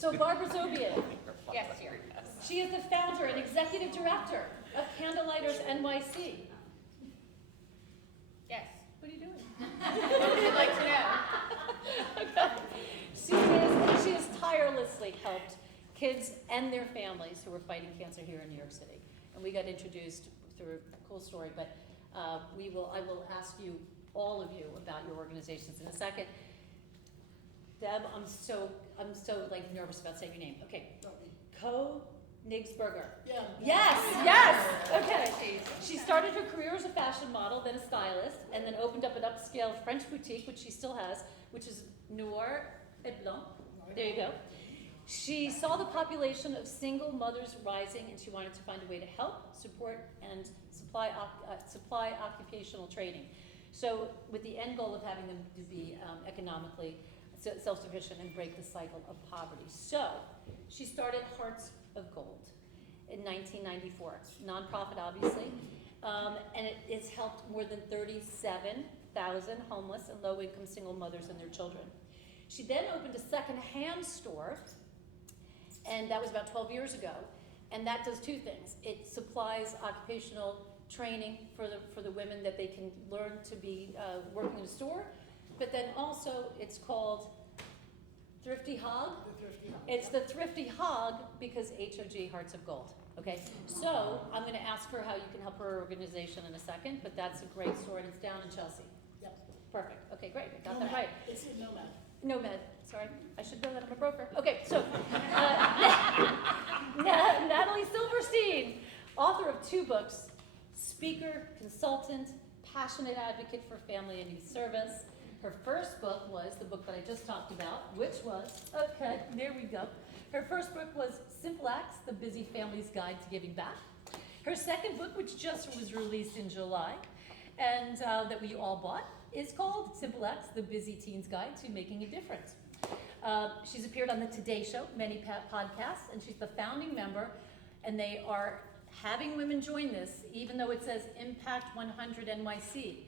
So Barbara Zobian, Yes, here. she is the founder and executive director of Candlelighters NYC. Yes. What are you doing? I'd like to know. Okay. She has tirelessly helped kids and their families who are fighting cancer here in New York City. And we got introduced through a cool story, but I will ask you, all of you, about your organizations in a second. Deb, I'm so like nervous about saying your name. Okay. Nigsberger. Yeah. Yes. Okay. She started her career as a fashion model, then a stylist, and then opened up an upscale French boutique, which she still has, which is Noir et Blanc. There you go. She saw the population of single mothers rising, and she wanted to find a way to help, support, and supply occupational training. So with the end goal of having them to be economically self-sufficient and break the cycle of poverty. So she started Hearts of Gold in 1994. It's nonprofit, obviously, and it's helped more than 37,000 homeless and low-income single mothers and their children. She then opened a second-hand store, and that was about 12 years ago, and that does two things. It supplies occupational training for the women that they can learn to be working in a store, but then also it's called Thrifty Hog. It's the Thrifty Hog because HOG, Hearts of Gold. Okay, so I'm going to ask her how you can help her organization in a second, but that's a great story, and it's down in Chelsea. Yep. Perfect. Okay, great. I got Nomad. that right. It's a Nomad. Nomad. Sorry, I should know that. I'm a broker. Okay, so Natalie Silverstein, author of 2 books, speaker, consultant, passionate advocate for family and youth service. Her first book was the book that I just talked about, which was, okay, there we go. Her first book was Simple Acts, The Busy Family's Guide to Giving Back. Her second book, which just was released in July, and that we all bought, is called Simple Acts, The Busy Teen's Guide to Making a Difference. She's appeared on the Today Show, many podcasts, and she's the founding member, and they are having women join this, even though it says Impact 100 NYC.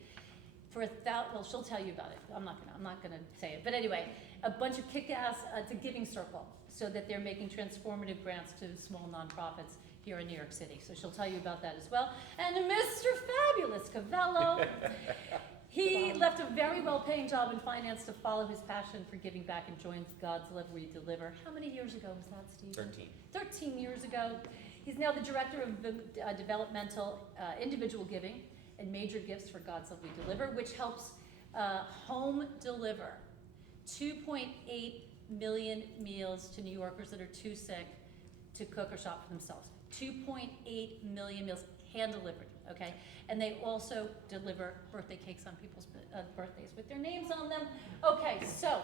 Well, she'll tell you about it. I'm not gonna say it. But anyway, a bunch of kick-ass, it's a giving circle, so that they're making transformative grants to small nonprofits here in New York City. So she'll tell you about that as well. And Mr. Fabulous Cavello, he left a very well-paying job in finance to follow his passion for giving back and joined God's Love We Deliver. How many years ago was that, Steve? 13. 13 years ago. He's now the director of developmental individual giving and major gifts for God's Love We Deliver, which helps home deliver 2.8 million meals to New Yorkers that are too sick to cook or shop for themselves. 2.8 million meals hand-delivered, okay? And they also deliver birthday cakes on people's birthdays with their names on them. Okay, so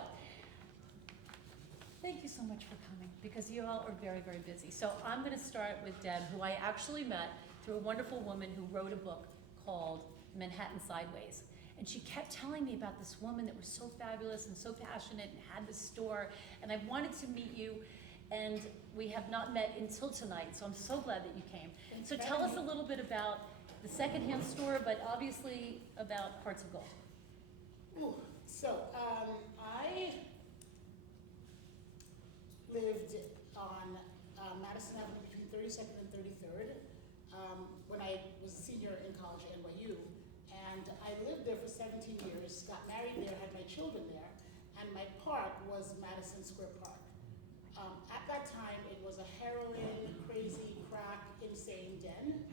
thank you so much for coming, because you all are very, very busy. So I'm gonna start with Deb, who I actually met through a wonderful woman who wrote a book called Manhattan Sideways. And she kept telling me about this woman that was so fabulous and so passionate and had this store, and I wanted to meet you, and we have not met until tonight, so I'm so glad that you came. So tell us a little bit about the secondhand store, but obviously about Hearts of Gold. Ooh, so I lived on Madison Avenue between 32nd and 33rd when I was a senior in college at NYU. And I lived there for 17 years, got married there, had my children there, and my park was Madison Square Park. At that time, it was a heroin, crazy, crack, insane den,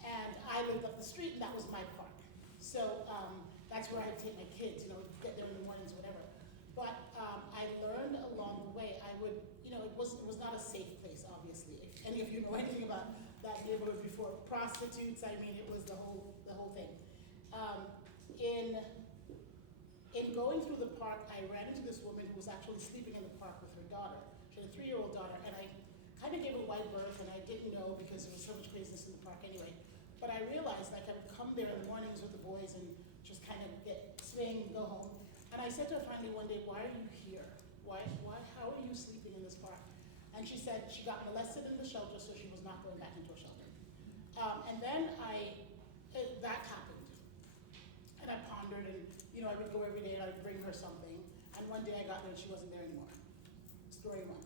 and I lived up the street, and that was my park. So that's where I would take my kids, get there in the mornings, whatever. But I learned along the way. I would, it was not a safe place, obviously. If any of you know anything about that neighborhood before, prostitutes, I mean, it was the whole thing. In going through the park, I ran into this woman who was actually sleeping in the park with her daughter. She had a 3-year-old daughter, and I kind of gave her a wide berth, and I didn't know because there was so much craziness in the park anyway. But I realized I would come there in the mornings with the boys and just kind of swing, go home. And I said to her finally one day, "Why are you here? How are you sleeping in this park?" And she said she got molested in the shelter, so she was not going back into a shelter. And then that happened. And I pondered, and I would go every day and I'd bring her something. And one day I got there and she wasn't there anymore. Story 1.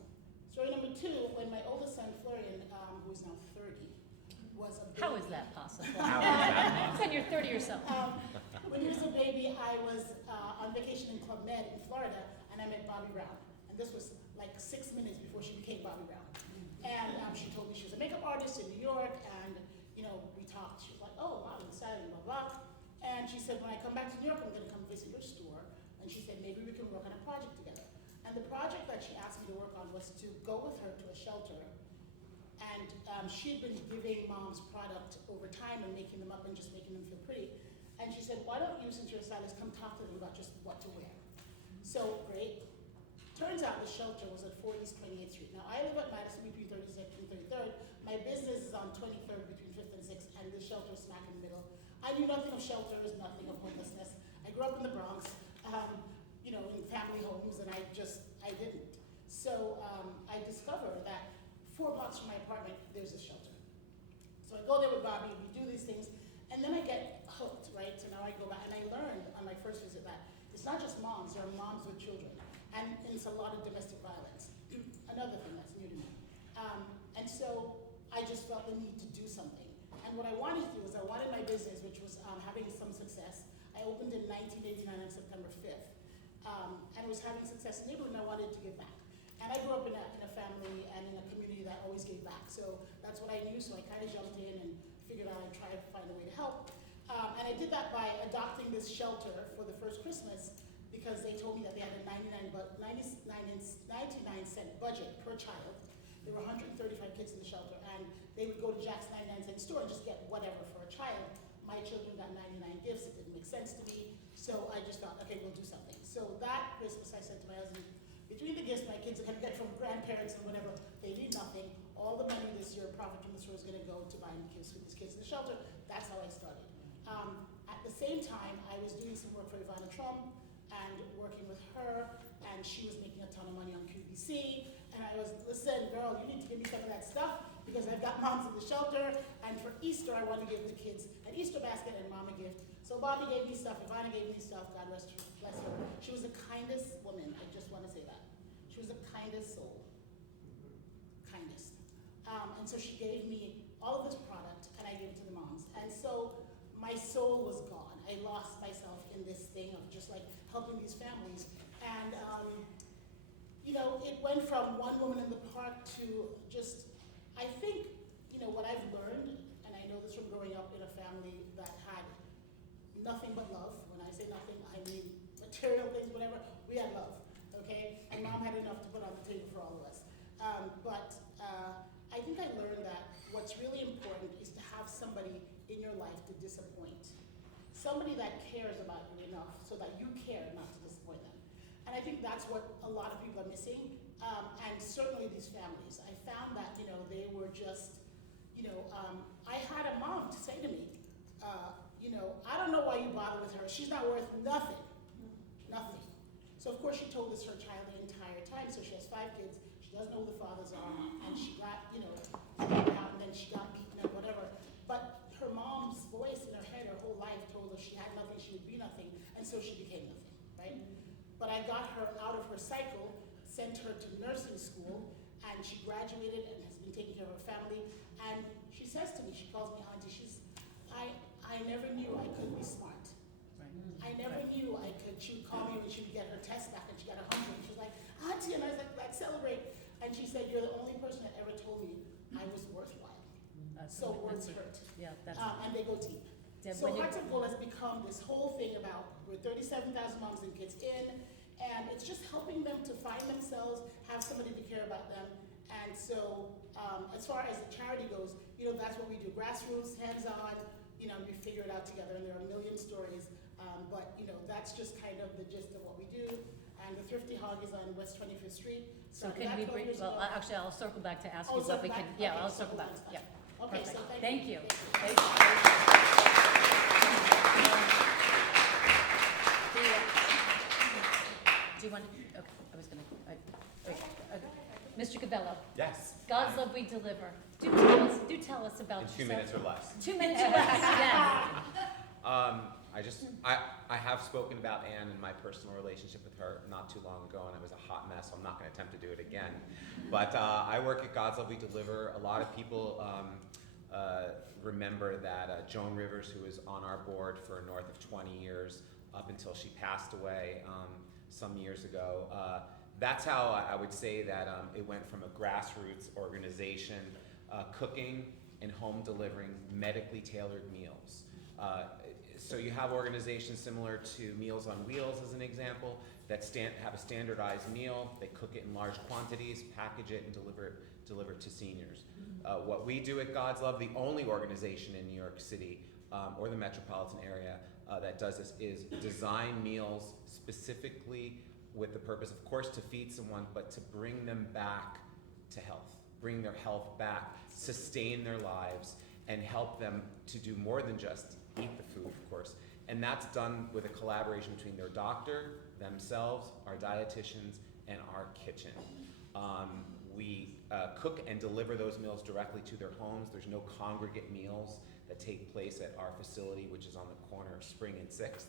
who's now 30, was a baby. How is that possible? How is that When you're 30 or so. When he was a baby, I was on vacation in Club Med in Florida, and I met Bobby Brown. And this was like 6 minutes before she became Bobby Brown. And she told me she was a makeup artist in New York, and we talked. She was like, "Oh, wow, I'm excited, blah, blah." And she said, "When I come back to New York, I'm gonna come visit your store." And she said, "Maybe we can work on a project together." And the project that she asked me to work on was to go with her to a shelter. And she had been giving moms product over time and making them up and just making them feel pretty. And she said, "Why don't you, since you're a stylist, come talk to them about just what to wear?" So great. Turns out the shelter was at 4 East 28th Street. Now I live at Madison between 32nd and 33rd. My business is on 23rd between 5th and 6th, and the shelter is smack in the middle. I knew nothing of shelters, nothing of homelessness. I grew up in the Bronx, in family homes, and I didn't. So I discovered that 4 blocks from my apartment, there's a shelter. So I go there with Bobby, we do these things, and then I get hooked, right? So now I go back, and I learned on my first visit that it's not just moms, there are moms with children, and it's a lot of domestic violence. Another thing that's new to me. And so I just felt the need to do something. And what I wanted to do is I wanted my business, which was having some success. I opened in 1989 on September 5th. And it was having success in the neighborhood, and I wanted to give back. And I grew up in a family and in a community that always gave back. So that's what I knew, so I kind of jumped in and figured out I'd try to find a way to help. And I did that by adopting this shelter for the first Christmas, because they told me that they had a 99-cent budget per child. There were 135 kids in the shelter, and they would go to Jack's 99-cent store and just get whatever for a child. My children got 99 gifts. It didn't make sense to me, so I just thought, okay, we'll do something. So that Christmas, I said to my husband, between the gifts my kids are going to get from grandparents and whatever, they need nothing. All the money this year, profit from the store, is going to go to buying gifts for these kids in the shelter. That's how I started. At the same time, I was doing some work for Ivana Trump and working with her, and she was making a ton of money on QVC. And I was, "Listen, girl, you need to give me some of that stuff because I've got moms in the shelter, and for Easter, I want to give the kids an Easter basket and mom a gift." So Bobby gave me stuff, Ivana gave me stuff, God rest her, bless her. She was the kindest woman, I just want to say that. She was the kindest soul. Kindest. And so she gave me all of this product, and I gave it to the moms. And so my soul was gone. I lost myself in this thing of just like helping these families. And it went from one woman in the park to just, I think, what I've learned, and I know this from growing up in a family that had nothing but love. When I say nothing, I mean material things, whatever. We had love, okay? And mom had enough to put on the table for all of us. But I think I learned that what's really important is to have somebody in your life to disappoint. Somebody that cares about you enough so that you care not to disappoint them. And I think that's what a lot of people are missing, and certainly these families. I found that, they were just, I had a mom to say to me, "I don't know why you bother with her. She's not worth nothing, nothing." So of course she told this her child the entire time. So she has 5 kids. She doesn't know who the fathers are, and she got, thrown out, and then she got beaten up, whatever. But her mom's voice in her head her whole life told her she had nothing, she would be nothing, and so she became nothing, right? But I got her out of her cycle, sent her to nursing school, and she graduated and has been taking care of her family. And she says to me, she calls me auntie, I never knew I could be smart. I never knew I could. She would call me when she would get her test back, and she got 100. And she was like, "Auntie," and I was like, "Let's celebrate." And she said, "You're the only person that ever told me I was worthwhile." So words hurt. Yeah, that's. And they go deep. Deb, So when you- Hearts of Gold has become this whole thing about we're 37,000 moms and kids in, and it's just helping them to find themselves, have somebody to care about them. And so as far as the charity goes, that's what we do. Grassroots, hands-on, we figure it out together, and there are a million stories. But that's just kind of the gist of what we do. And the Thrifty Hog is on West 25th Street. So Started can that we 12 bring, years well, ago. actually, I'll circle back to ask Oh, you what we circle can, back? yeah, Okay, I'll so circle back, that's fine. yeah. Okay, Perfect. so Thank you. Thank Thank you. Do you want, okay, I was gonna, wait, Mr. Cabello, Yes. God's love we deliver. Do tell us about In yourself. 2 minutes or less. 2 minutes or less, yes. I have spoken about Anne and my personal relationship with her not too long ago, and it was a hot mess, so I'm not going to attempt to do it again. But I work at God's Love We Deliver. A lot of people remember that Joan Rivers, who was on our board for north of 20 years, up until she passed away some years ago. That's how I would say that it went from a grassroots organization, cooking and home delivering medically tailored meals. So you have organizations similar to Meals on Wheels, as an example, that have a standardized meal. They cook it in large quantities, package it, and deliver it to seniors. What we do at God's Love, the only organization in New York City or the metropolitan area that does this, is design meals specifically with the purpose, of course, to feed someone, but to bring them back to health, bring their health back, sustain their lives, and help them to do more than just eat the food, of course. And that's done with a collaboration between their doctor, themselves, our dietitians, and our kitchen. We cook and deliver those meals directly to their homes. There's no congregate meals that take place at our facility, which is on the corner of Spring and 6th.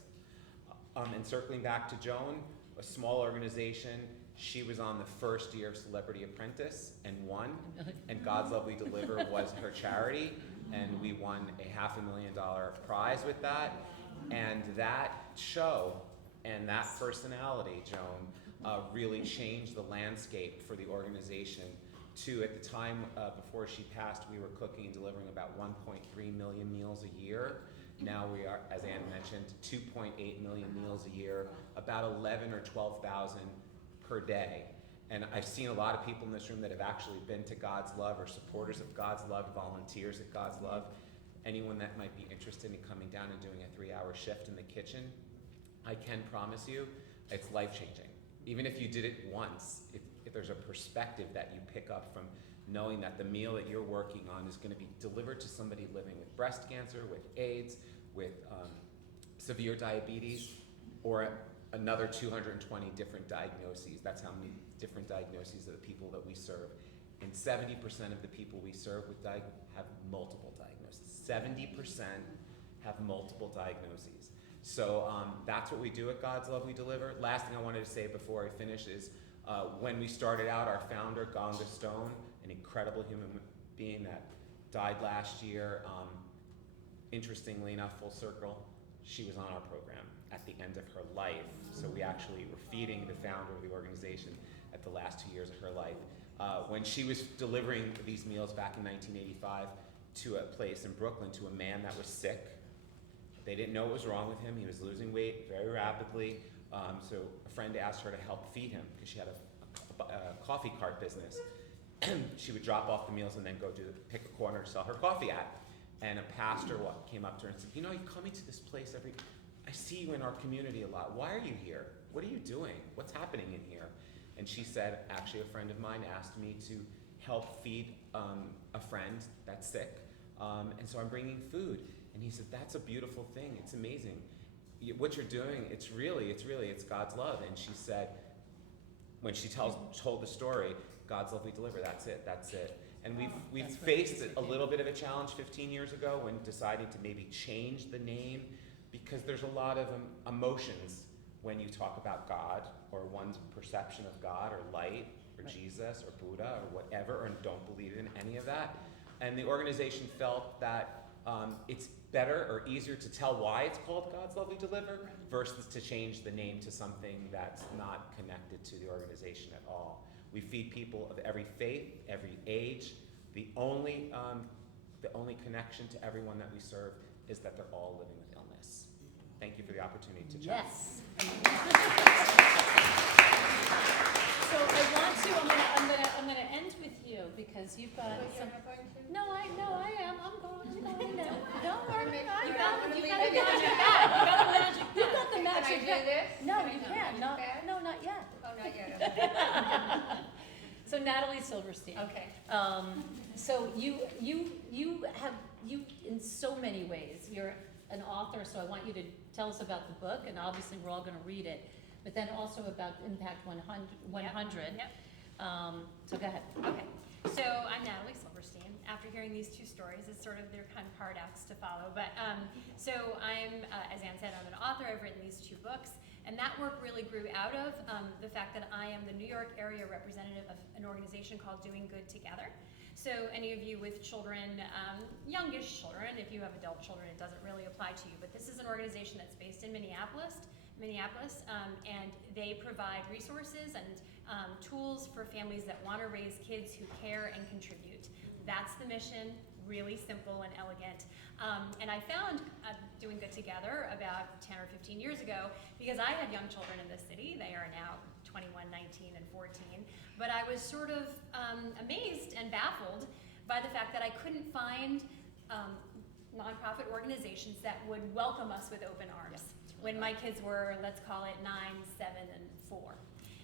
And circling back to Joan, a small organization. She was on the first year of Celebrity Apprentice and won. And God's Love We Deliver was her charity, and we won a $500,000 prize with that. And that show and that personality, Joan, really changed the landscape for the organization. At the time before she passed, we were cooking and delivering about 1.3 million meals a year. Now we are, as Anne mentioned, 2.8 million meals a year, about 11 or 12,000 per day. And I've seen a lot of people in this room that have actually been to God's Love, or supporters of God's Love, volunteers at God's Love. Anyone that might be interested in coming down and doing a 3-hour shift in the kitchen, I can promise you it's life-changing. Even if you did it once, if there's a perspective that you pick up from knowing that the meal that you're working on is going to be delivered to somebody living with breast cancer, with AIDS, with severe diabetes, or another 220 different diagnoses. That's how many different diagnoses of the people that we serve. And 70% of the people we serve have multiple diagnoses. 70% have multiple diagnoses. So that's what we do at God's Love We Deliver. Last thing I wanted to say before I finish is when we started out, our founder, Ganga Stone, an incredible human being that died last year, interestingly enough, full circle, she was on our program at the end of her life. So we actually were feeding the founder of the organization at the last 2 years of her life. When she was delivering these meals back in 1985 to a place in Brooklyn to a man that was sick, they didn't know what was wrong with him. He was losing weight very rapidly. So a friend asked her to help feed him because she had a coffee cart business. She would drop off the meals and then go pick a corner to sell her coffee at. And a pastor came up to her and said, "You know, you're coming to this place I see you in our community a lot. Why are you here? What are you doing? What's happening in here?" And she said, actually a friend of mine asked me to help feed a friend that's sick. And so I'm bringing food. And he said, "That's a beautiful thing. It's amazing. What you're doing, it's God's love." And she said, when she told the story, God's Love We Deliver, that's it. And we've faced a little bit of a challenge 15 years ago when deciding to maybe change the name, because there's a lot of emotions when you talk about God or one's perception of God or light or Jesus or Buddha or whatever, or don't believe in any of that. And the organization felt that it's better or easier to tell why it's called God's Love We Deliver versus to change the name to something that's not connected to the organization at all. We feed people of every faith, every age. The only connection to everyone that we serve is that they're all living with illness. Thank you for the opportunity to chat. Yes. So I'm gonna end with you because you've got some. No, I am. I'm going now. Don't worry. You got leave the it magic bag. You've got the Can magic I bag. do this? No, Can I you do can't. the magic bag? No, not yet. Oh, not yet. So Natalie Silverstein. Okay. So you in so many ways. You're an author, so I want you to tell us about the book, and obviously we're all going to read it, but then also about Impact 100. Yep. So go ahead. Okay. So I'm Natalie Silverstein. After after hearing these two stories. It's sort of, they're kind of hard acts to follow. But so I'm, as Anne said, I'm an author. I've written these 2 books. And that work really grew out of the fact that I am the New York area representative of an organization called Doing Good Together. So any of you with children, youngish children, if you have adult children, it doesn't really apply to you. But this is an organization that's based in Minneapolis, and they provide resources and tools for families that want to raise kids who care and contribute. That's the mission, really simple and elegant. And I found Doing Good Together about 10 or 15 years ago because I had young children in the city. They are now 21, 19, and 14. But I was sort of amazed and baffled by the fact that I couldn't find nonprofit organizations that would welcome us with open arms when my kids were, let's call it 9, 7, and 4.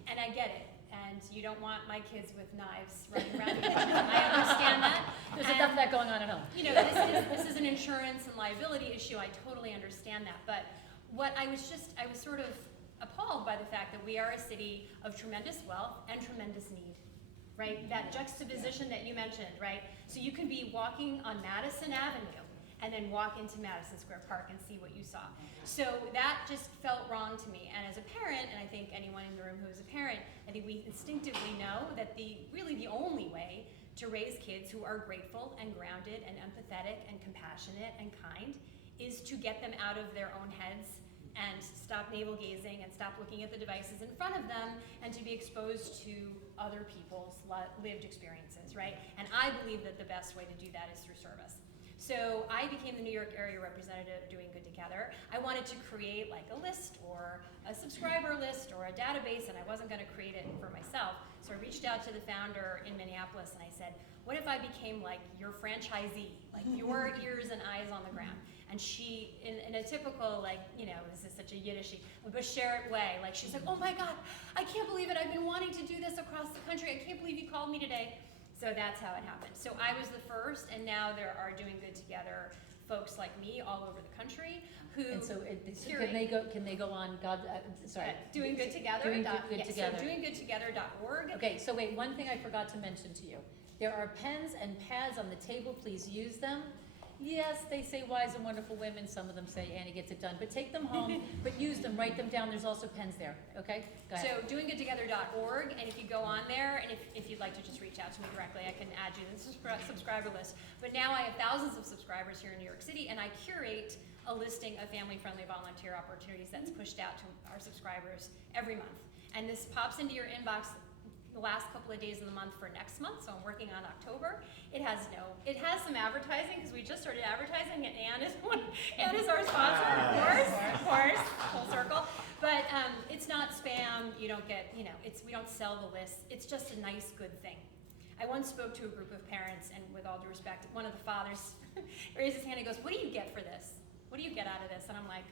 And I get it. And you don't want my kids with knives running around the kitchen. I understand that. There's enough of that going on at home. You know, this is an insurance and liability issue. I totally understand that. But what I was sort of appalled by the fact that we are a city of tremendous wealth and tremendous need, right? That juxtaposition that you mentioned, right? So you can be walking on Madison Avenue and then walk into Madison Square Park and see what you saw. So that just felt wrong to me. And as a parent, and I think anyone in the room who is a parent, I think we instinctively know that really the only way to raise kids who are grateful and grounded and empathetic and compassionate and kind is to get them out of their own heads and stop navel gazing and stop looking at the devices in front of them and to be exposed to other people's lived experiences, right? And I believe that the best way to do that is through service. So I became the New York area representative Doing Good Together. I wanted to create like a list or a subscriber list or a database, and I wasn't going to create it for myself. So I reached out to the founder in Minneapolis and I said, what if I became like your franchisee, like your ears and eyes on the ground? And she, in a typical, like, you know, this is such a Yiddishy, Basheret way, like she's like, oh my God, I can't believe it. I've been wanting to do this across the country. I can't believe you called me today. So that's how it happened. So I was the first, and now there are Doing Good Together folks like me all over the country who And so can they go on doinggoodtogether. So doinggoodtogether.org. Okay, so wait, one thing I forgot to mention to you. There are pens and pads on the table, please use them. Yes, they say wise and wonderful women, some of them say Annie gets it done, but take them home, but use them, write them down, there's also pens there, okay? Go ahead. So doinggoodtogether.org, and if you go on there, and if you'd like to just reach out to me directly, I can add you to the subscriber list. But now I have thousands of subscribers here in New York City, and I curate a listing of family-friendly volunteer opportunities that's pushed out to our subscribers every month. And this pops into your inbox the last couple of days of the month for next month, so I'm working on October. It has some advertising because we just started advertising, and Anne is our sponsor, of course, full circle. But it's not spam. You don't get, we don't sell the list. It's just a nice, good thing. I once spoke to a group of parents, and with all due respect, one of the fathers raised his hand and goes, "What do you get for this? What do you get out of this?" And I'm like,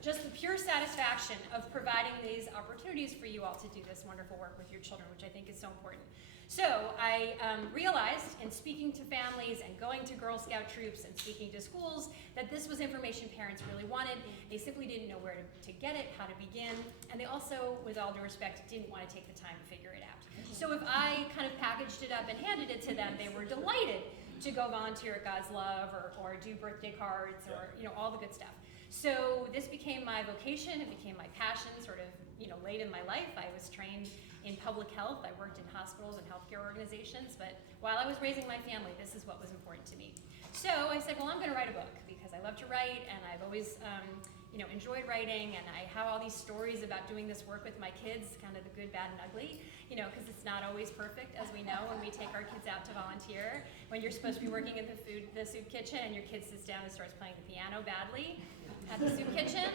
just the pure satisfaction of providing these opportunities for you all to do this wonderful work with your children, which I think is so important. So I realized in speaking to families and going to Girl Scout troops and speaking to schools that this was information parents really wanted. They simply didn't know where to get it, how to begin, and they also, with all due respect, didn't want to take the time to figure it out. So if I kind of packaged it up and handed it to them, they were delighted to go volunteer at God's Love or do birthday cards or all the good stuff. So this became my vocation, it became my passion sort of, late in my life. I was trained in public health. I worked in hospitals and healthcare organizations, but while I was raising my family, this is what was important to me. So I said, well, I'm gonna write a book because I love to write and I've always, enjoyed writing, and I have all these stories about doing this work with my kids, kind of the good, bad, and ugly, because it's not always perfect, as we know, when we take our kids out to volunteer. When you're supposed to be working at the soup kitchen and your kid sits down and starts playing the piano badly at the soup kitchen.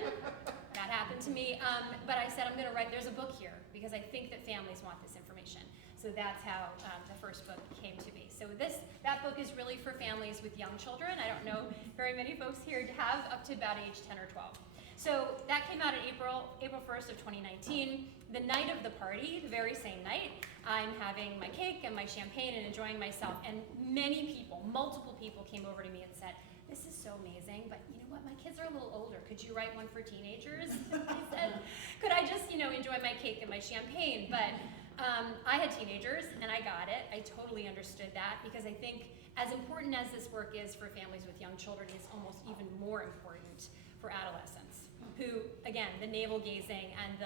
That happened to me. But I said, I'm gonna write, there's a book here, because I think that families want this information. So that's how the first book came to be. So that book is really for families with young children. I don't know very many folks here have up to about age 10 or 12. So that came out in April 1st of 2019. The night of the party, the very same night, I'm having my cake and my champagne and enjoying myself. And many people, multiple people came over to me and said, this is so amazing, but you know what, my kids are a little older. Could you write one for teenagers? I said, could I just, enjoy my cake and my champagne? But I had teenagers, and I got it. I totally understood that, because I think as important as this work is for families with young children, it's almost even more important for adolescents, who, again, the navel gazing and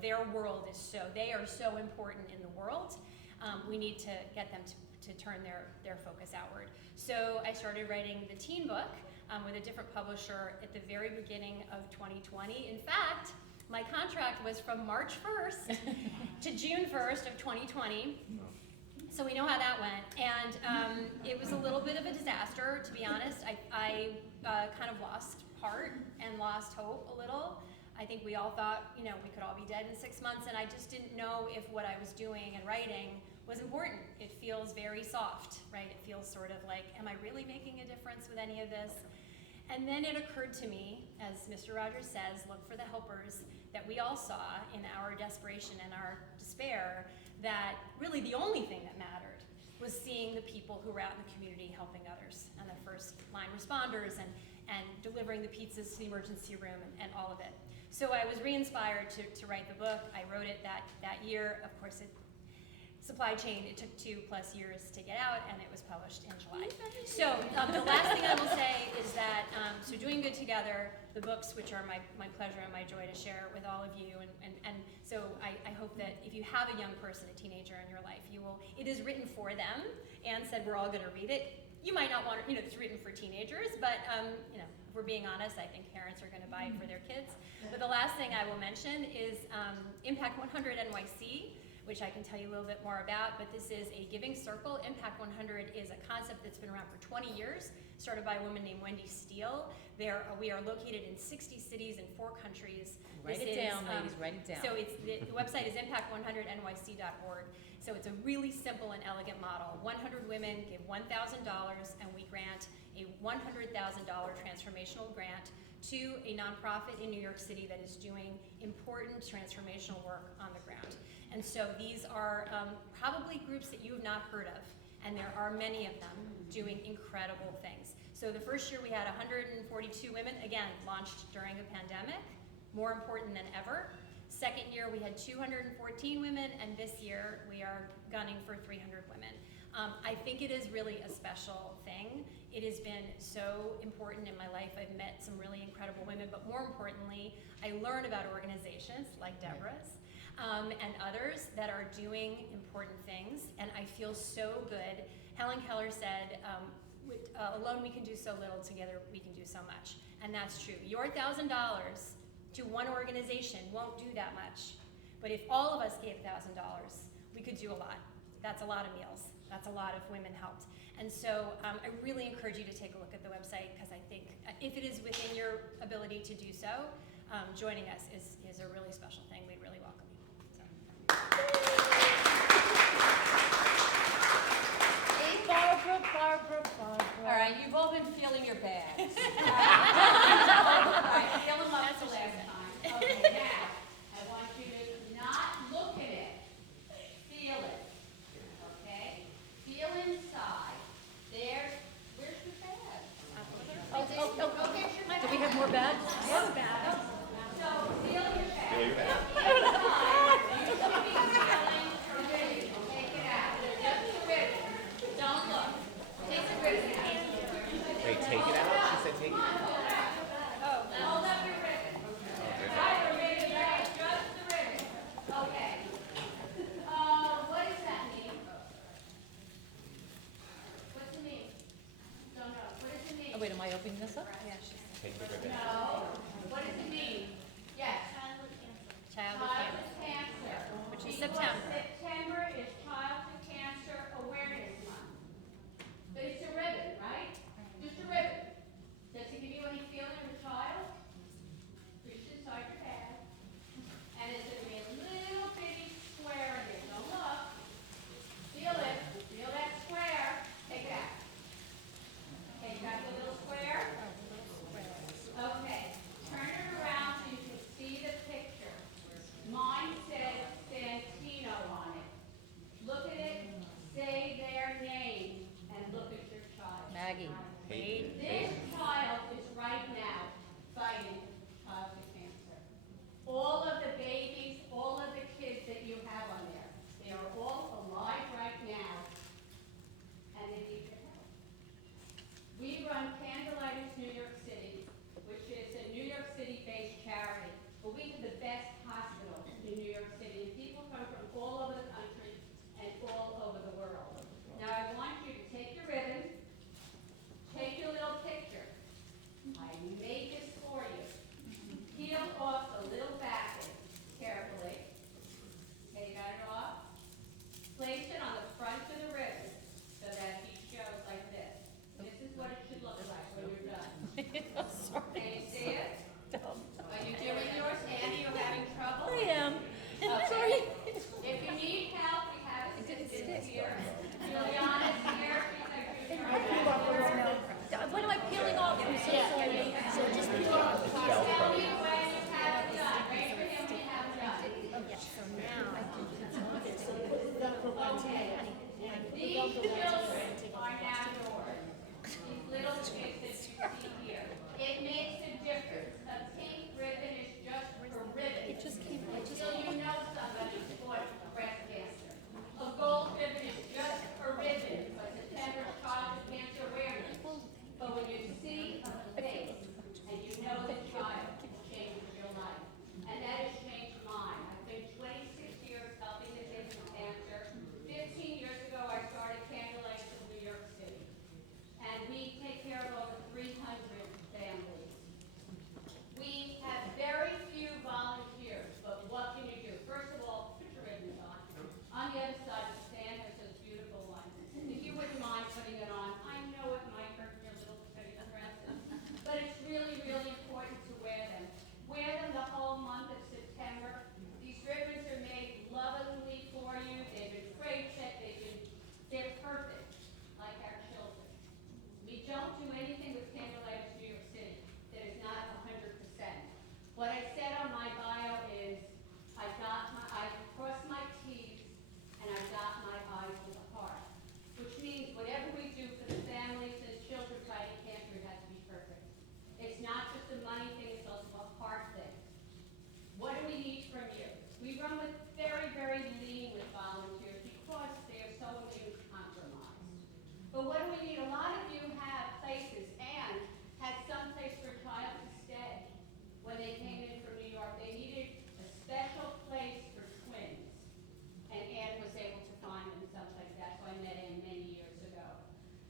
their world is they are so important in the world. We need to get them to turn their focus outward. So I started writing the teen book with a different publisher at the very beginning of 2020. In fact, my contract was from March 1st to June 1st of 2020. So we know how that went. And it was a little bit of a disaster, to be honest. I kind of lost heart and lost hope a little. I think we all thought, we could all be dead in 6 months, and I just didn't know if what I was doing and writing was important. It feels very soft, right? It feels sort of like, am I really making a difference with any of this? And then it occurred to me, as Mr. Rogers says, look for the helpers, that we all saw in our desperation and our despair, that really the only thing that mattered was seeing the people who were out in the community helping others, and the first line responders, and delivering the pizzas to the emergency room, and all of it. So I was re-inspired to write the book. I wrote it that year. Of course, supply chain, it took 2+ years to get out, and it was published in July. So the last thing I will say is that, so Doing Good Together, the books, which are my pleasure and my joy to share with all of you, and so I hope that if you have a young person, a teenager in your life, it is written for them. Anne said we're all gonna read it. You might not want to, it's written for teenagers, but if we're being honest, I think parents are gonna buy it for their kids. But the last thing I will mention is Impact 100 NYC, which I can tell you a little bit more about, but this is a giving circle. Impact 100 is a concept that's been around for 20 years, started by a woman named Wendy Steele. We are located in 60 cities in 4 countries. Write it down, ladies, write it down. So the website is impact100nyc.org. So it's a really simple and elegant model. 100 women give $1,000, and we grant a $100,000 transformational grant to a nonprofit in New York City that is doing important transformational work on the ground. And so these are probably groups that you have not heard of, and there are many of them doing incredible things. So the first year we had 142 women, again, launched during a pandemic, more important than ever. Second year we had 214 women, and this year we are gunning for 300 women. I think it is really a special thing. It has been so important in my life. I've met some really incredible women, but more importantly, I learn about organizations like Deborah's and others that are doing important things, and I feel so good. Helen Keller said, alone we can do so little, together we can do so much. And that's true. Your $1,000 to one organization won't do that much. But if all of us gave $1,000, we could do a lot. That's a lot of meals. That's a lot of women helped. And so I really encourage you to take a look at the website, because I think if it is within your ability to do so, joining us is a really special thing. We'd really welcome you. So. Barbara. All right, you've all been feeling your bags. All right, fill them up. That's the last time. Okay, now, I want you to not look at it. Feel it. Okay? Feel inside. Where's your bag? Go get your bag. Do we have more bags? Yes, bags. So, feel your bag. Feel your bag. Take it out. Just the ribbon. Don't look. Take the ribbon out. Wait, take it out? She said take it out. Hold up your ribbon. Right, or maybe just the ribbon. Okay. What does that mean? What's it mean? Don't know. What does it mean? Oh, wait, am I opening this up? Take the ribbon. No. What does it mean? Yes. Childhood cancer, which is September. September is Childhood Cancer Awareness Month. But it's a ribbon, right? Just a ribbon. Does it give you any feeling of a child? Reach inside your head. And it's going to be a little bitty square in it. Don't look. Feel it. Feel that square. Take it out. Okay, you got the little square? Okay. Turn it around so you can see the picture. Mine says Santino on it. Look at it, say their name, and look at your child. Maggie. This child is right now fighting childhood cancer. All of the babies, all of the kids that you have on there, children are now yours. These little kids that you see here. It makes a difference. A pink ribbon is just a ribbon. It just came, I just, Until you know somebody fought breast cancer. A gold ribbon is just a ribbon for September Childhood Cancer Awareness. But when you see a face and you know the child, it changes your life. And that has changed mine. I've been 26 years helping the kids with cancer. 15 years ago, I started Candlelight in New York City. And we take care of over 300 families. We have very few volunteers, but what can you do? First of all, put your ribbons on. On the other side, the stand has those beautiful ones. If you wouldn't mind putting it on, I know it might hurt your little pretty dresses, but it's really, really important to wear them. Wear them the whole month of September. These ribbons are made lovingly for you. They've been crate set. They're perfect, like our children. We don't do anything with Candlelight in New York City that is not 100%. What I said on my bio is, I crossed my T's and I dot my I's with a heart, which means whatever we do for the families and children fighting cancer has to be perfect. It's not just a money thing, it's also a heart thing. What do we need from you? We run with very, very lean with volunteers because they are so immune compromised. But what do we need? A lot of you have places and had some place for a child to stay. When they came in from New York, they needed a special place for twins. And Ann was able to find them someplace. That's why I met Ann many years ago.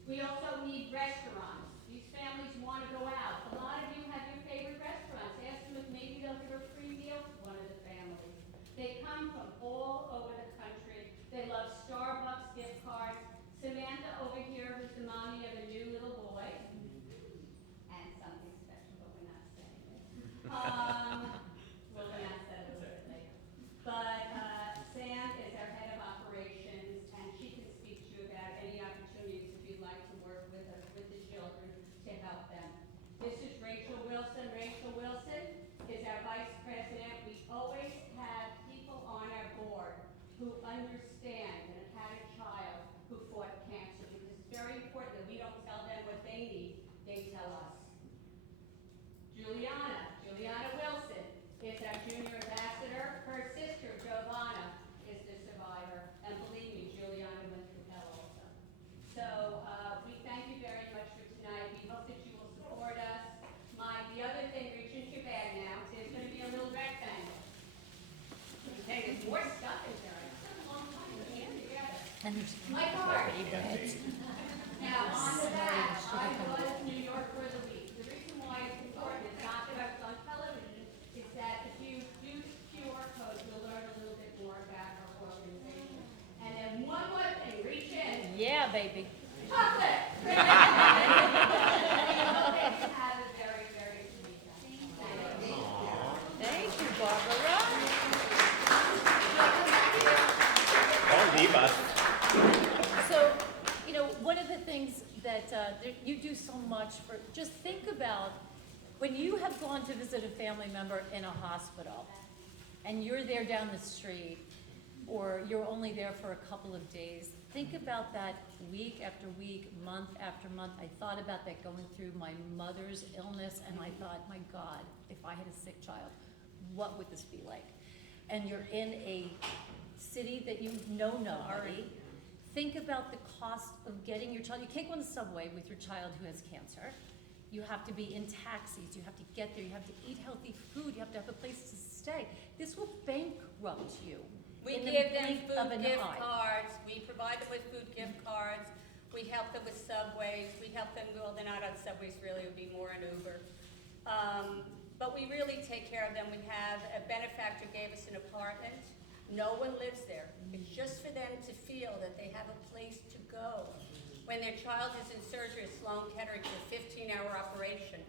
We also need restaurants. These families want to go out. A lot of you have your favorite restaurants. Ask them if maybe they'll give a free meal to one of the families. They come from all over the country. They love Starbucks gift cards. Samantha over here, who's the mommy of a new little boy. And something special, but we're not saying it. We'll announce that a little bit later. But Sam is our head of operations, and she can speak to you about any opportunities if you'd like to work with us, with the children, to help them. This is Rachel Wilson. Rachel Wilson is our vice president. We always have people on our board who understand and have had a child who fought cancer, because it's very important that we don't tell them what they need, they tell us. Juliana Wilson is our junior ambassador. Her sister, Giovanna, is the survivor. And believe me, Juliana went through hell also. So we thank you very much for tonight. We hope that you will support us. The other thing, reach into your bag now. There's going to be a little rectangle. Okay, there's more stuff in there. It's been a long time to get it together. My card. Now, on the back, I was New York for the week. The reason why it's important is not that I was on television, is that if you do the QR code, you'll learn a little bit more about our organization. And then one more thing, reach in. yeah, baby. Chocolate! And I hope that you have a very, very sweet night. Thank you, Barbara. All Diva. So, you know, one of the things that you do so much for, just think about when you have gone to visit a family member in a hospital and you're there down the street, or you're only there for a couple of days, think about that week after week, month after month. I thought about that going through my mother's illness, and I thought, my God, if I had a sick child, what would this be like? And you're in a city that you know nobody. Think about the cost of getting your child. You can't go on the subway with your child who has cancer. You have to be in taxis. You have to get there. You have to eat healthy food. You have to have a place to stay. This will bankrupt you. We in the give them blink of food an gift eye. cards, we provide them with food gift cards, we help them with subways, we help them, well, they're not on subways really, it would be more an Uber. But we really take care of them. We have, a benefactor gave us an apartment, no one lives there. It's just for them to feel that they have a place to go. When their child is in surgery at Sloan Kettering for a 15-hour operation,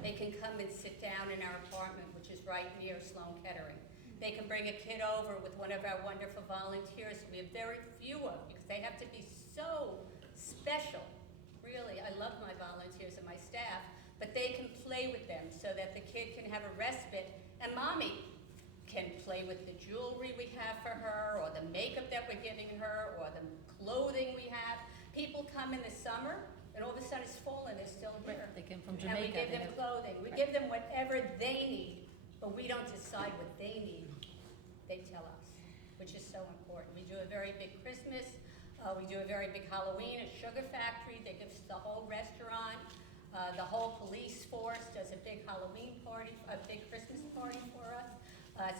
they can come and sit down in our apartment, which is right near Sloan Kettering. They can bring a kid over with one of our wonderful volunteers. We have very few of them because they have to be so special. Really, I love my volunteers and my staff, but they can play with them so that the kid can have a respite, and mommy can play with the jewelry we have for her, or the makeup that we're giving her, or the clothing we have. summer, and all of a sudden it's fall and they're still here. They came from And we Jamaica. give they them have- clothing, we Right. give them whatever they need, but we don't decide what they need. They tell us, which is so important. We do a very big Christmas, we do a very big Halloween, a sugar factory, they give us the whole restaurant. The whole police force does a big Halloween party, a big Christmas party for us.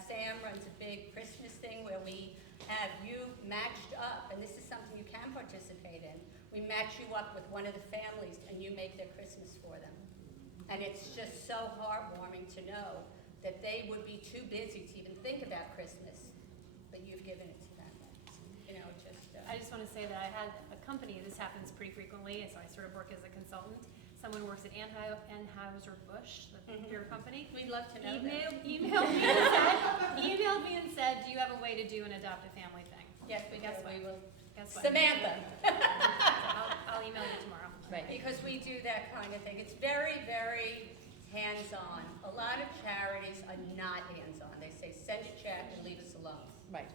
Sam runs a big Christmas thing where we have you matched up, and this is something you can participate in. We match you up with one of the families and you make their Christmas for them. And it's just so heartwarming to know that they would be too busy to even think about Christmas, but you've given it to them. You know, just. I just want to say that I had a company, this happens pretty frequently, and so I sort of work as a consultant. Someone works at Anheuser-Busch, the beer company. We'd love to know that. Emailed me and said, do you have a way to do an adopt a family thing? Yes, we Guess do. what? We will. Guess what? Samantha. I'll email you tomorrow. Right. Because we do that kind of thing. It's very, very hands-on. A lot of charities are not hands-on. They say, send a check and leave us alone. Right.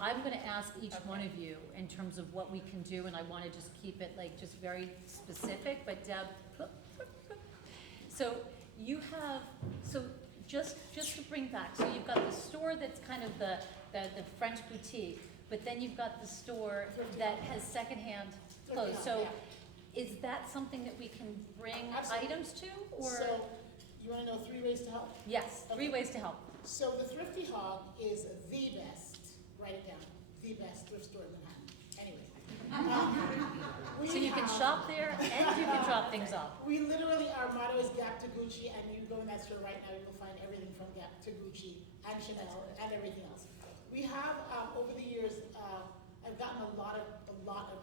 I'm gonna ask each one of you in terms of what we can do, and I wanna just keep it like just very specific, but Deb, so you have, so just to bring back, so you've got the store that's kind of the French boutique, but then you've got the store that has secondhand clothes, so is that something that we can bring Absolutely. items to, or? So, you wanna know 3 ways to help? Yes, 3 ways to help. So the Thrifty Hog is the best, write it down, the best thrift store in Manhattan. Anyway. So you can shop there and you can drop things off. We literally, our motto is Gap to Gucci, and you go in that store right now, you will find everything from Gap to Gucci and Chanel and everything else. We have, over the years, I've gotten a lot of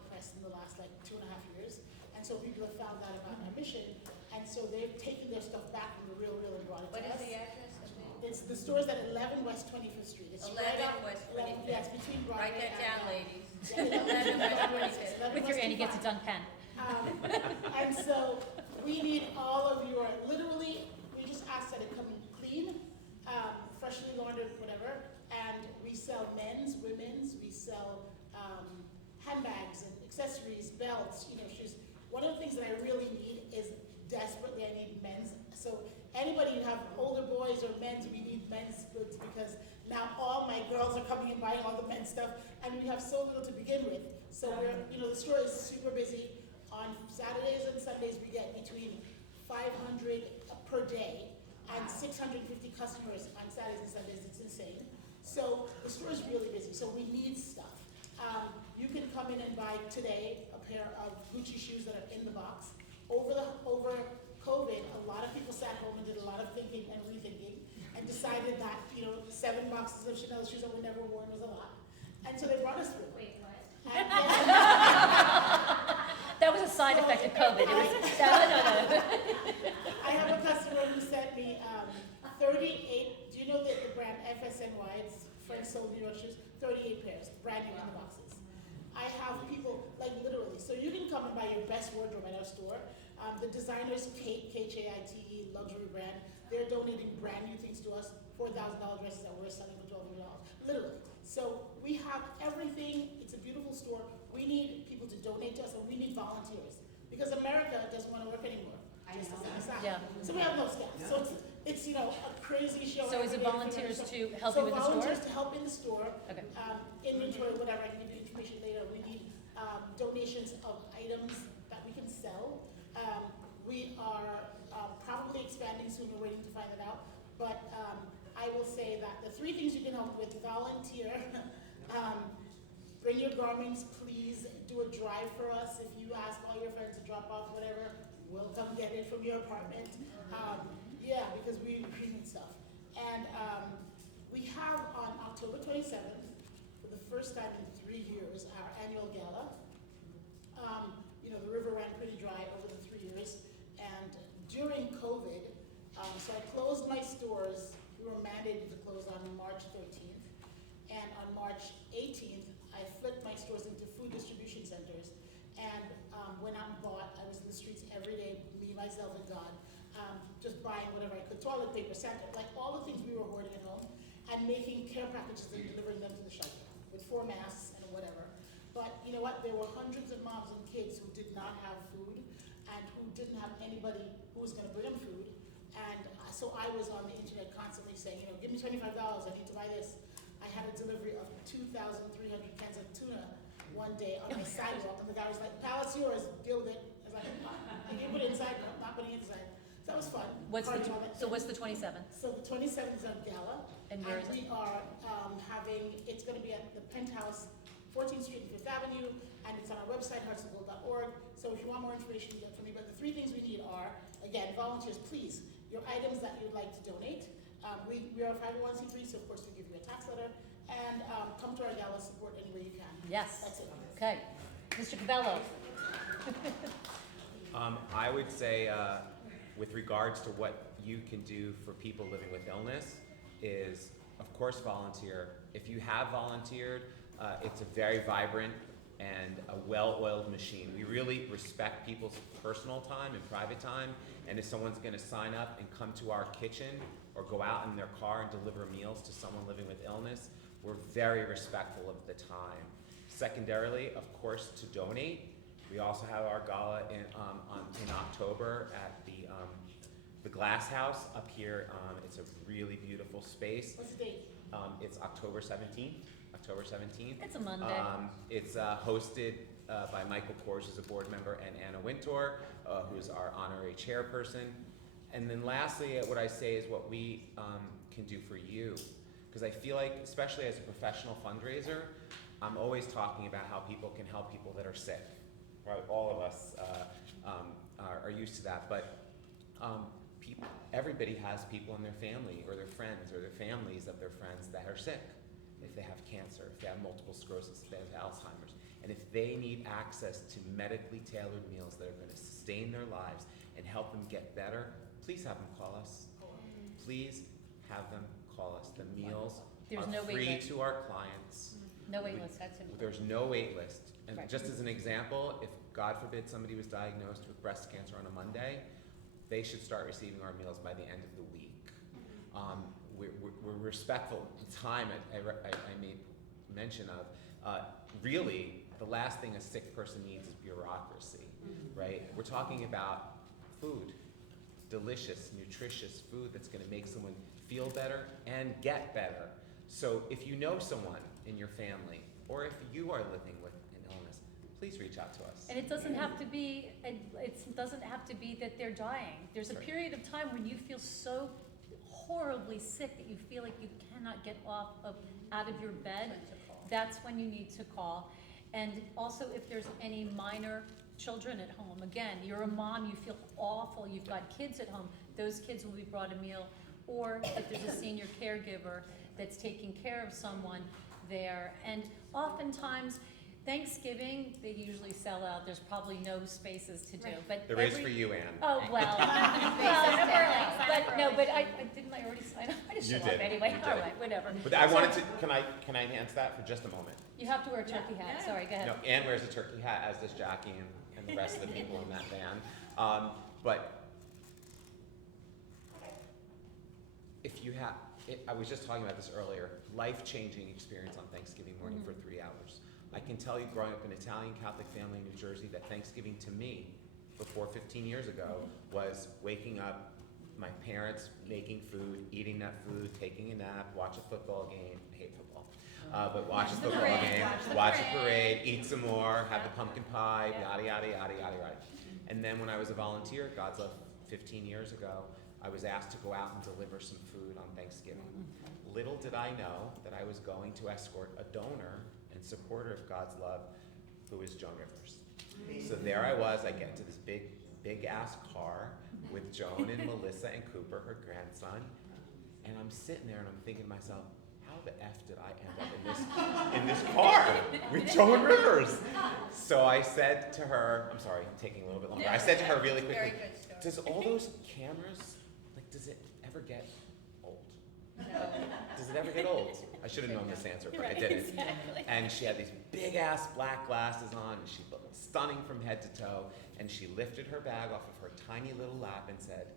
press in the last like 2.5 years, and so people have found out about our mission, and so they've taken their stuff back from the Real and brought it to What us. is the address of It's the store's at 11 West 25th Street. It's 11 right up, West 11 25th. Yes, between Broadway Write that and, down, ladies. yeah, 11 West 25th. With your, and he gets a done pen. And so we need all of your, literally, we just ask that it come in clean, freshly laundered, whatever. And we sell men's, women's, we sell handbags and accessories, belts, shoes. One of the things that I really need is desperately, I need men's. So anybody who have older boys or men's, we need men's goods because now all my girls are coming and buying all the men's stuff, and we have so little to begin with. So we're, the store is super busy. On Saturdays and Sundays, we get between 500 per day and 650 customers on Saturdays and Sundays. It's insane. So the store is really busy. So we need stuff. You can come in and buy today a pair of Gucci shoes that are in the box. Over COVID, a lot of people sat home and did a lot of thinking and rethinking and decided that 7 boxes of Chanel shoes that were never worn was a lot. And so they brought us through. Wait, what? And That was a side effect of COVID. It was, no. I have a customer who sent me 38, do you know the brand FSNY? It's French sold New York shoes, 38 pairs, brand new in the boxes. I have people, like literally, so you can come and buy your best wardrobe at our store. The designers, Kate, K-H-A-I-T-E, luxury brand, they're donating brand new things to us, $4,000 dresses that we're selling for $1,200, literally. So we have everything, it's a beautiful store. We need people to donate to us, and we need volunteers. Because America doesn't want to work anymore. Just as an aside. Yeah. So we have no staff. So it's a crazy show. So is it every day. volunteers to help you with the So store? volunteers to help in the store. Okay. Inventory, whatever, I can give you information later. We need donations of items that we can sell. We are probably expanding soon, we're waiting to find it out. But I will say that the 3 things you can help with: volunteer, bring your garments, please do a drive for us. If you ask all your friends to drop off whatever, we'll come get it from your apartment. Yeah, because we need stuff. And we have on October 27th, for the first time in 3 years, our annual gala. The river ran pretty dry over the 3 years. And during COVID, so I closed my stores. We were mandated to close on March 13th. And on March 18th, I flipped my stores into food distribution centers. And when I'm bought, I was in the streets every day, me, myself, and God, just buying whatever I could, toilet paper, Santa, like all the things we were hoarding at home, and making care packages and delivering them to the shelter with 4 masks and whatever. But, you know what? There were hundreds of moms and kids who did not have food and who didn't have anybody who was going to bring them food. And so I was on the internet constantly saying, you know, give me $25, I need to buy this. I had a delivery of 2,300 cans of tuna one day on my sidewalk, and the guy was like, "Pal, it's yours, deal with it." I was like, "You put it inside, no, I'm not putting it inside." So that was fun. What's the, Party all that. so what's the 27th? So the 27th is on Gala. And where is it? We are it's going to be at the Penthouse, 14th Street and Fifth Avenue, and it's on our website, heartsofgold.org. So if you want more information, you get from me. But the three things we need are, again, volunteers, please, your items that you'd like to donate. We are a 501c3, so of course we give you a tax letter. And come to our Gala, support any way you can. Yes. That's it. Okay. Mr. Cabello. I would say, with regards to what you can do for people living with illness, is of course volunteer. If you have volunteered, it's a very vibrant and a well-oiled machine. We really respect people's personal time and private time, and if someone's going to sign up and come to our kitchen or go out in their car and deliver meals to someone living with illness, we're very respectful of the time. Secondarily, of course, to donate. We also have our gala in October at the Glass House up here. It's a really beautiful space. What's the date? It's October 17th. October 17th. It's a Monday. It's hosted by Michael Kors, who's a board member, and Anna Wintour, who's our honorary chairperson. And then lastly, what I say is what we can do for you. Because I feel like, especially as a professional fundraiser, I'm always talking about how people can help people that are sick. Right? All of us are used to that. But everybody has people in their family or their friends or their families of their friends that are sick. If they have cancer, if they have multiple sclerosis, if they have Alzheimer's, and if they need access to medically tailored meals that are going to sustain their lives and help them get better, please have them call us. Please have them call us. The meals There's are no wait free list. to our clients. No wait list. That's important. There's no wait list. And Right. just as an example, if God forbid somebody was diagnosed with breast cancer on a Monday, they should start receiving our meals by the end of the week. We're respectful of the time I made mention of. Really, the last thing a sick person needs is bureaucracy, right? We're talking about food, delicious, nutritious food that's gonna make someone feel better and get better. So if you know someone in your family, or if you are living with an illness, please reach out to us. And it doesn't have to be, that they're dying. There's a Right. period of time when you feel so horribly sick that you feel like you cannot get out of your bed. That's when you need to call. And also if there's any minor children at home, again, you're a mom, you feel awful, you've got kids at home, those kids will be brought a meal. Or if there's a senior caregiver that's taking care of someone there. And oftentimes, Thanksgiving, they usually sell out. There's probably no spaces to do, but There is for you, Ann. Oh, well. But didn't I already sign up? I just You show up did. anyway. You All did. right, whatever. But I wanted to, can I enhance that for just a moment? You have to wear a turkey hat. Sorry, go ahead. No, Ann wears a turkey hat, as does Jackie and the rest of the people in that van. But if you have, I was just talking about this earlier, life-changing experience on Thanksgiving morning for 3 hours. I can tell you, growing up in an Italian Catholic family in New Jersey, that Thanksgiving to me, before 15 years ago, was waking up, my parents making food, eating that food, taking a nap, watch a football game. I hate football. But watch a football game, watch a parade, eat some more, have the pumpkin pie, yada, yada, yada, yada, yada. And then when I was a volunteer at God's Love 15 years ago, I was asked to go out and deliver some food on Thanksgiving. Little did I know that I was going to escort a donor and supporter of God's Love, who is Joan Rivers. So there I was, I get into this big ass car with Joan and Melissa and Cooper, her grandson, and I'm sitting there and I'm thinking to myself, how the F did I end up in this car with Joan Rivers? So I said to her, I'm sorry, I'm taking a little bit longer. I said to her really quickly, Very good story. does all those cameras, like, does it ever get old? Does it ever get old? I should have known this answer, but I didn't. Exactly. And she had these big ass black glasses on, and she looked stunning from head to toe, and she lifted her bag off of her tiny little lap and said,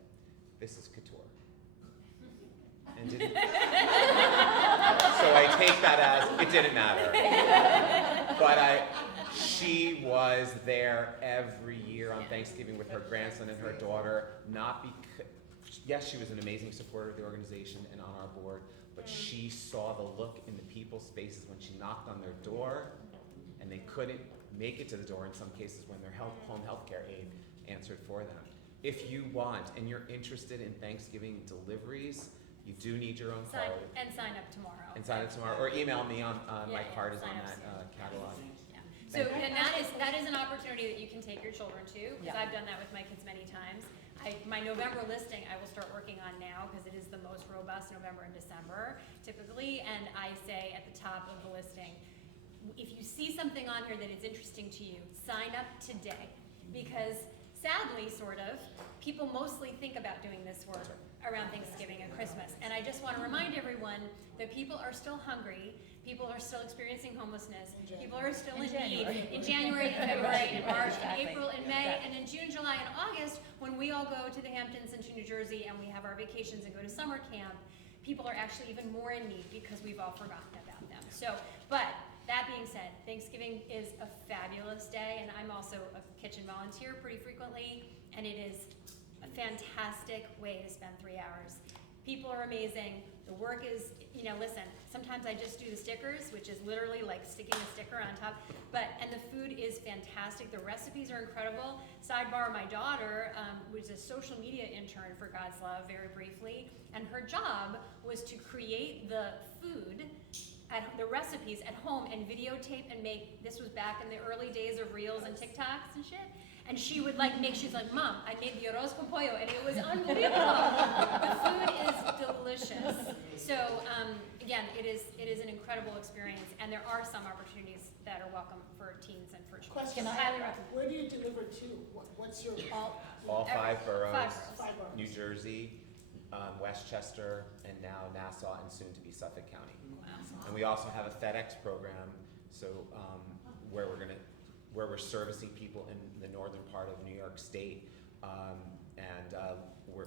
"This is couture." And didn't. So I take that as it didn't matter. But She was there every year on Thanksgiving with her grandson and her daughter, not because, yes, she was an amazing supporter of the organization and on our board, but she saw the look in the people's faces when she knocked on their door and they couldn't make it to the door in some cases when their home healthcare aide answered for them. If you want and you're interested in Thanksgiving deliveries, you do need your own card. Sign up tomorrow. And sign up tomorrow, or email me on, my card is sign on up that soon. catalog. Yeah. So, and that is an opportunity that you can take your children to, because Yeah. I've done that with my kids many times. My November listing, I will start working on now, because it is the most robust November and December typically, and I say at the top of the listing, if you see something on here that is interesting to you, sign up today, because sadly, sort of, people mostly think about doing this work around Thanksgiving and Christmas. And I just want to remind everyone that people are still hungry, people are still experiencing homelessness, people are still in need in January and February and March and April and May, and in June, July, and August, when we all go to the Hamptons and to New Jersey and we have our vacations and go to summer camp, people are actually even more in need because we've all forgotten about them. So, but that being said, Thanksgiving is a fabulous day, and I'm also a kitchen volunteer pretty frequently, and it is a fantastic way to spend 3 hours. People are amazing. The work is, listen, sometimes I just do the stickers, which is literally like sticking a sticker on top, and the food is fantastic. The recipes are incredible. Sidebar, my daughter was a social media intern for God's Love, very briefly, and her job was to create the food, the recipes at home and videotape and make. This was back in the early days of Reels and TikToks and shit. And she would she's like, Mom, I made the arroz con pollo, and it was unbelievable. The food is delicious. So again, it is an incredible experience, and there are some opportunities that are welcome for teens and for children. Question, Highly recommend. where do you deliver to? What's your? All 5 boroughs, 5 boroughs. New Jersey, Westchester, and now Nassau, and soon to be Suffolk County. And we also have a FedEx program, so where we're servicing people in the northern part of New York State, and we're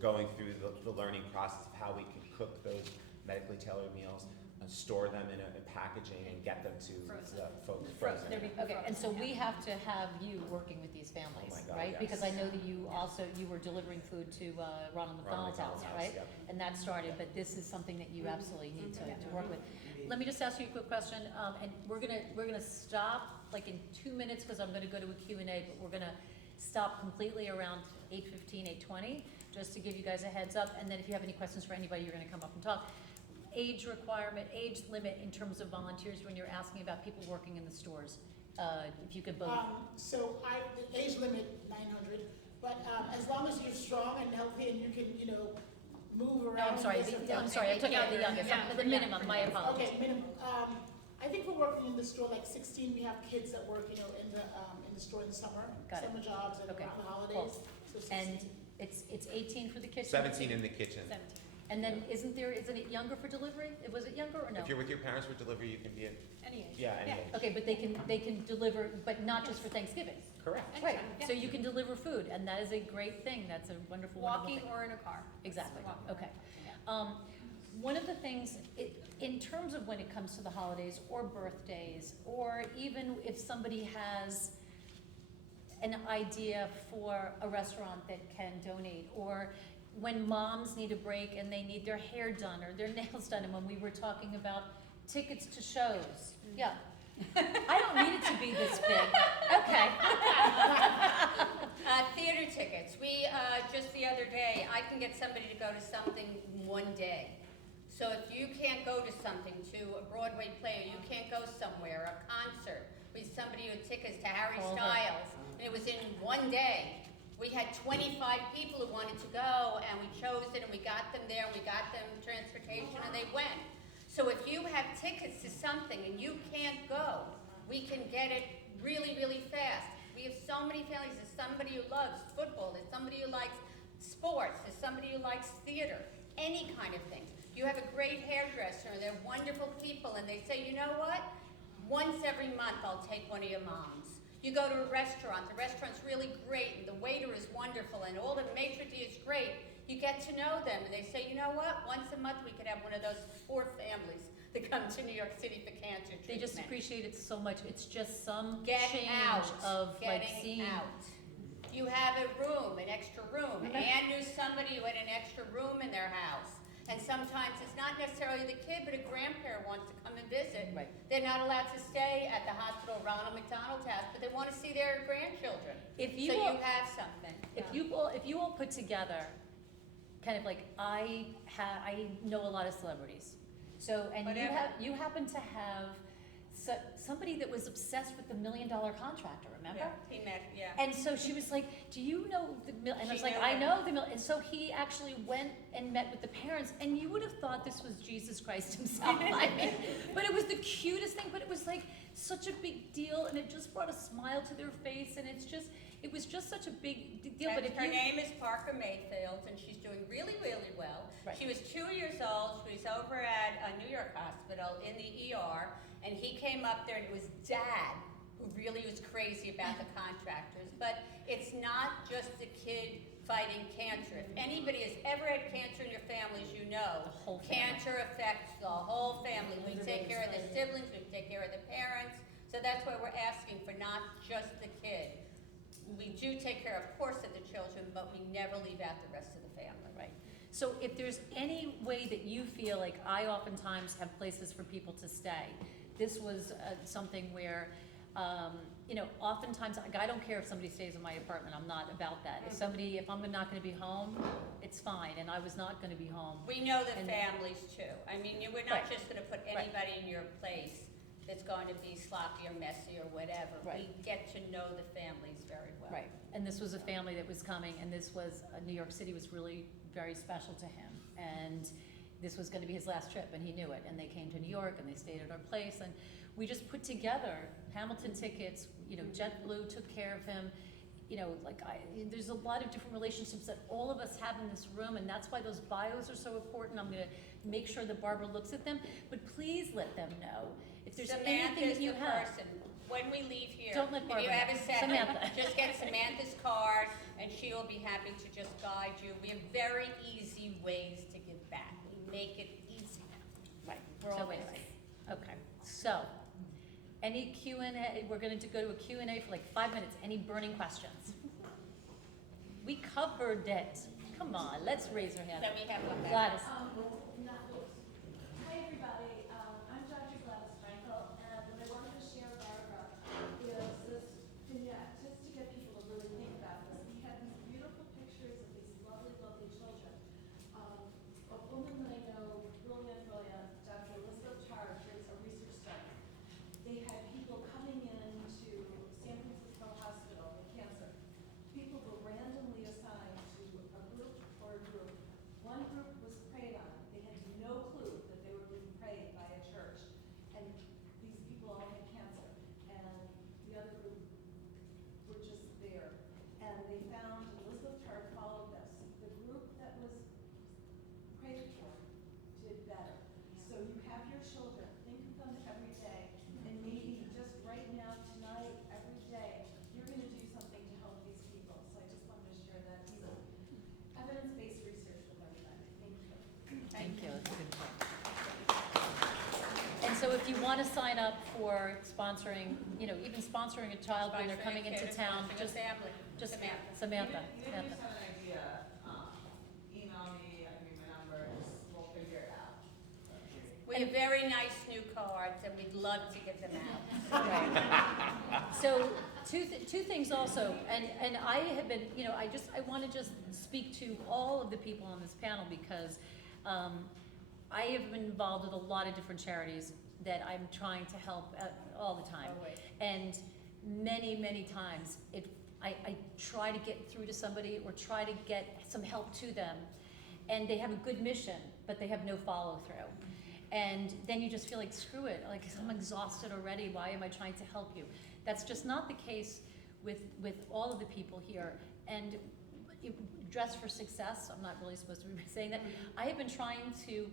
going through the learning process of how we can cook those medically tailored meals, store them in a packaging, and get them to the folks frozen. Okay, and so we have to have you working with these families, Oh my God, right? yes. Because I know that you were delivering food to Ronald McDonald's house, right? Yep. And that started, but this is something that you absolutely need to work with. Let me just ask you a quick question, and we're gonna stop in 2 minutes, because I'm gonna go to a Q&A, but we're gonna stop completely around 8:15, 8:20, just to give you guys a heads up, and then if you have any questions for anybody, you're gonna come up and talk. Age requirement, age limit in terms of volunteers when you're asking about people working in the stores. If you could both. The age limit 900, but as long as you're strong and healthy and you can, move No, around. I'm sorry, I took out the youngest, the minimum, my apologies. Okay, minimum. I think we're working in the store 16. We have kids that work, in the store in the summer. Got it. Summer jobs and Okay, around the holidays. cool. So 16. And it's 18 for the kitchen? 17 in the kitchen. 17. And then isn't it younger for delivery? Was it younger or no? If you're with your parents for delivery, you can be at, Any age. any age. Okay, but they can deliver, but not just for Thanksgiving. Correct. Right, Yeah. so you can deliver food, and that is a great thing, that's a wonderful, wonderful Walking thing. or in a car. Exactly, Walking. okay. One of the things, in terms of when it comes to the holidays or birthdays, or even if somebody has an idea for a restaurant that can donate, or when moms need a break and they need their hair done or their nails done, and when we were talking about tickets to shows, yeah. I don't need it to be this big, okay. Theater tickets. We, just the other day, I can get somebody to go to something one day. So if you can't go to something, to a Broadway play, or you can't go somewhere, a concert, with somebody who had tickets to Harry Call her. Styles, and it was in one day. We had 25 people who wanted to go, and we chose it, and we got them there, and we got them transportation, and they went. So if you have tickets to something and you can't go, we can get it really, really fast. We have so many families. There's somebody who loves football. There's somebody who likes sports. There's somebody who likes theater, any kind of thing. You have a great hairdresser, and they're wonderful people, and they say, you know what? Once every month, I'll take one of your moms. You go to a restaurant, the restaurant's really great, and the waiter is wonderful, and all the maitre d' is great. You get to know them, and they say, you know what? Once a month, we could have one of those 4 families to come to New York City for cancer treatment. They just appreciate it so much. It's just some Get change out. of like Getting seeing. out. You have a room, an extra room. Anne knew somebody who had an extra room in their house. And sometimes it's not necessarily the kid, but a grandparent wants to come and visit. Right. They're not allowed to stay at the hospital Ronald McDonald's house, but they want to see their grandchildren. If you So all, you have something. if you all put together, kind of like I know a lot of celebrities. So and Whatever. you happen to have somebody that was obsessed with the $1 Million Contractor. Remember? Yeah, he met, yeah. And so she was like, "Do you know the mill?" And I was She like, knew "I him. know the mill." And so he actually went and met with the parents, and you would have thought this was Jesus Christ himself. I mean, but it was the cutest thing. But it was like such a big deal, and it just brought a smile to their face, and it was just such a big deal. But And if her you, name is Parker Mayfield, and she's doing really, really well. Right. She was 2 years old. She was over at a New York hospital in the ER, and he came up there, and it was Dad who really was crazy about the contractors. But it's not just the kid fighting cancer. If anybody has ever had cancer in your families, you know The whole family. cancer affects the whole family. We take care of the siblings, we take care of the parents. So that's why we're asking for not just the kid. We do take care, of course, of the children, but we never leave out the rest of the family. right. So if there's any way that you feel like I oftentimes have places for people to stay, this was something where. Oftentimes, I don't care if somebody stays in my apartment, I'm not about that. If I'm not gonna be home, it's fine, and I was not gonna be home. We know the And- families too. I mean, we're not Right. just gonna put anybody in your place that's going to be sloppy or messy or whatever. Right. We get to know the families very well. Right, and this was a family that was coming, and New York City was really very special to him. And this was gonna be his last trip, and he knew it, and they came to New York, and they stayed at our place, and we just put together Hamilton tickets, JetBlue took care of him. There's a lot of different relationships that all of us have in this room, and that's why those bios are so important. I'm gonna make sure that Barbara looks at them, but please let them know if there's Samantha anything is that you the have. person. When we leave here, Don't let if Barbara you have a know. second, Samantha. just get Samantha's card, and she will be happy to just guide you. We have very easy ways to give back. We make it easy. Right, We're all so busy. anyway, okay, so, any Q&A, we're gonna go to a Q&A for like 5 minutes, any burning questions? We covered it, come on, let's raise our hand. Then we have one back. Gladys, Hi, everybody. I'm Dr. Gladys Frankel, and what I wanted to share, Barbara, is this vignette, just to get people to really think about this. We had these beautiful pictures of these lovely, lovely children. A woman that I know, brilliant, Dr. Elizabeth Tarr, does a research study. They had people coming into San Francisco Hospital with cancer. People were randomly assigned to a group or a group. One group was prayed on. They had no clue that they were being prayed by a church. And these people all had cancer. And the other group were just there. And they found, Elizabeth Tarr followed this. The group that was prayed for did better. So you have your children. Think of them every day. And maybe just right now, tonight, every day, you're going to do something to help these people. So I just wanted to share that piece of evidence-based research with everybody. Thank you. thank you, that's a good point. And so if you wanna sign up for sponsoring, even sponsoring a child when they're coming into town, Sponsoring a just family. Samantha. Even if you just have an idea, email me, I give you my numbers, we'll figure it out. We have very nice new cards, and we'd love to give them out. Right. So, two things also, and I have been, I wanna just speak to all of the people on this panel because, I have been involved with a lot of different charities that I'm trying to help all the time. Always. And many, many times, I try to get through to somebody or try to get some help to them, and they have a good mission, but they have no follow-through. And then you just feel like, screw it, like I'm exhausted already, why am I trying to help you? That's just not the case with all of the people here. And Dress for Success, I'm not really supposed to be saying that, I have been trying to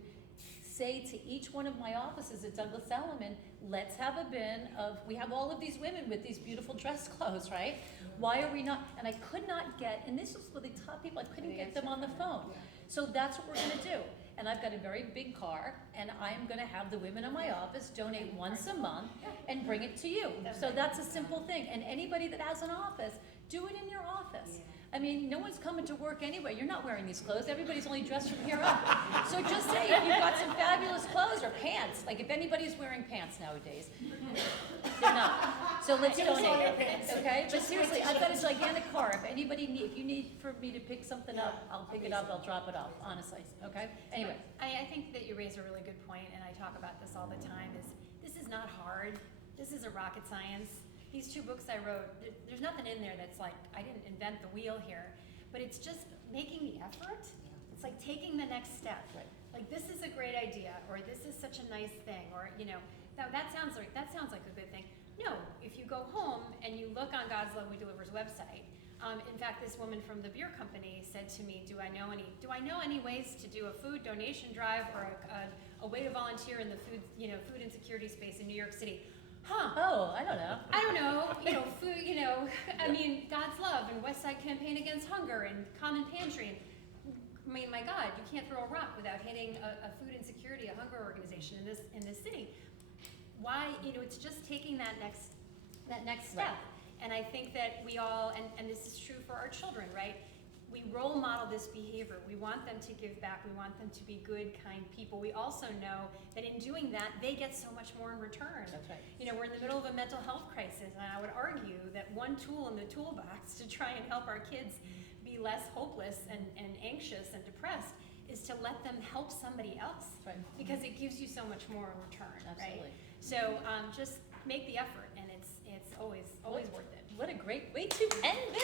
say to each one of my offices at Douglas Elliman, let's have a bin of, we have all of these women with these beautiful dress clothes, right? Why are we not, and I could not get, and this was with the top people, I couldn't get them on the phone. So that's what we're gonna do. and I've got a very big car, and I'm gonna have the women in my office donate once a month and bring it to you. So that's a simple thing, and anybody that has an office, do it in your office. I mean, no one's coming to work anyway. You're not wearing these clothes. Everybody's only dressed from here up. So just say if you've got some fabulous clothes or pants. Like if anybody's wearing pants nowadays, they're not. So let's donate, okay? But seriously, I've got a gigantic car. If you need for me to pick something up, I'll pick it up. I'll drop it off. Honestly, okay? Anyway, I think that you raise a really good point, and I talk about this all the time, this is not hard. This isn't rocket science. These 2 books I wrote, there's nothing in there that's like, I didn't invent the wheel here, but it's just making the effort. It's like taking the next step. Right. Like, this is a great idea, or this is such a nice thing, or, that sounds like a good thing. No, if you go home and you look on God's Love We Deliver's website, in fact, this woman from the beer company said to me, do I know any ways to do a food donation drive or a way to volunteer in the food insecurity space in New York City? Huh. oh, I don't know. I don't know, food, I mean, God's Love and West Side Campaign Against Hunger and Common Pantry. And, I mean, my God, you can't throw a rock without hitting a food insecurity, a hunger organization in this city. Why, it's just taking that next step. Right. And I think that we all, and this is true for our children, right? We role model this behavior. We want them to give back. We want them to be good, kind people. We also know that in doing that, they get so much more in return. That's right. We're in the middle of a mental health crisis, and I would argue that one tool in the toolbox to try and help our kids be less hopeless and anxious and depressed is to let them help somebody else. Right. Because it gives you so much more in return, Absolutely. right? So just make the effort, and it's always worth it. What a great way to end